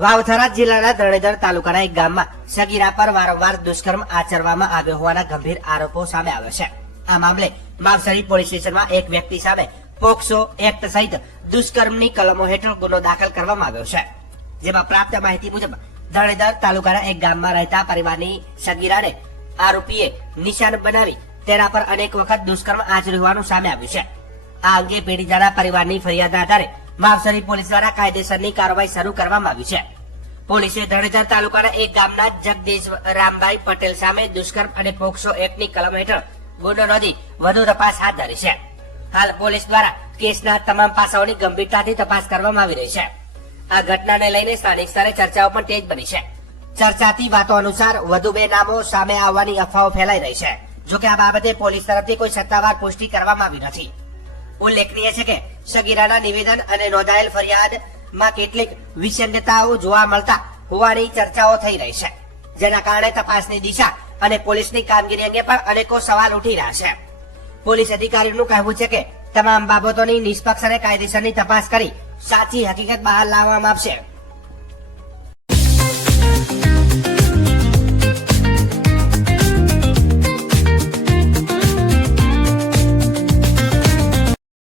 વાવથરા જિલ્લાના ધરણીધર તાલુકાના એક ગામમાં સગીરા પર વારંવાર દુષ્કર્મ આચરવામાં આવ્યો હોવાના ગંભીર આરોપો સામે આવ્યા છે। આ મામલે માવસરી પોલીસ સ્ટેશનમાં એક વ્યક્તિ સામે પોક્સો એક્ટ સહિત દુષ્કર્મની કલમો હેઠળ ગુનો દાખલ કરવામાં આવ્યો છે। જેમાં પ્રાપ્ત માહિતી મુજબ ધરણીધર તાલુકાના એક ગામમાં રહેતા પરિવારની સગીરાને આરોપીએ નિશાન બનાવી તેના પર અનેક વખત દુષ્કર્મ આચર્યું હોવાનું સામે આવ્યું છે। આ અંગે પીડિતાના પરિવારની ફરિયાદના આધારે માવસરી પોલીસ દ્વારા કાયદેસરની કાર્યવાહી શરૂ કરવામાં આવી છે। પોલીસે ધરણીધર તાલુકાના એક ગામના જગદીશ રામભાઈ પટેલ સામે દુષ્કર્મ અને પોક્સો એક્ટની કલમ હેઠળ ગુનો નોંધી વધુ તપાસ હાથ ધરી છે। હાલ પોલીસ દ્વારા કેસના તમામ પાસાઓની ગંભીરતાથી તપાસ કરવામાં આવી રહી છે। આ ઘટનાને લઈને સ્થાનિક સ્તરે ચર્ચાઓ પણ તેજ બની છે। ચર્ચાતી વાતો અનુસાર વધુ 2 નામો સામે આવવાની અફવાઓ ફેલાઈ રહી છે। જોકે આ બાબતે પોલીસ તરફથી કોઈ સત્તાવાર પુષ્ટિ કરવામાં આવી નથી। ઉલ્લેખનીય છે કે સગીરાના નિવેદન અને નોંધાયેલ ફરિયાદમાં કેટલીક વિસંગતતાઓ જોવા મળતા હોવાની ચર્ચાઓ થઈ રહી છે, જેના કારણે તપાસની દિશા અને પોલીસની કામગીરી અંગે પણ અનેકો સવાલ ઉઠી રહ્યા છે। પોલીસ અધિકારીઓનું કહેવું છે કે તમામ બાબતોની નિષ્પક્ષ અને કાયદેસરની તપાસ કરી સાચી હકીકત બહાર લાવવામાં આવશે।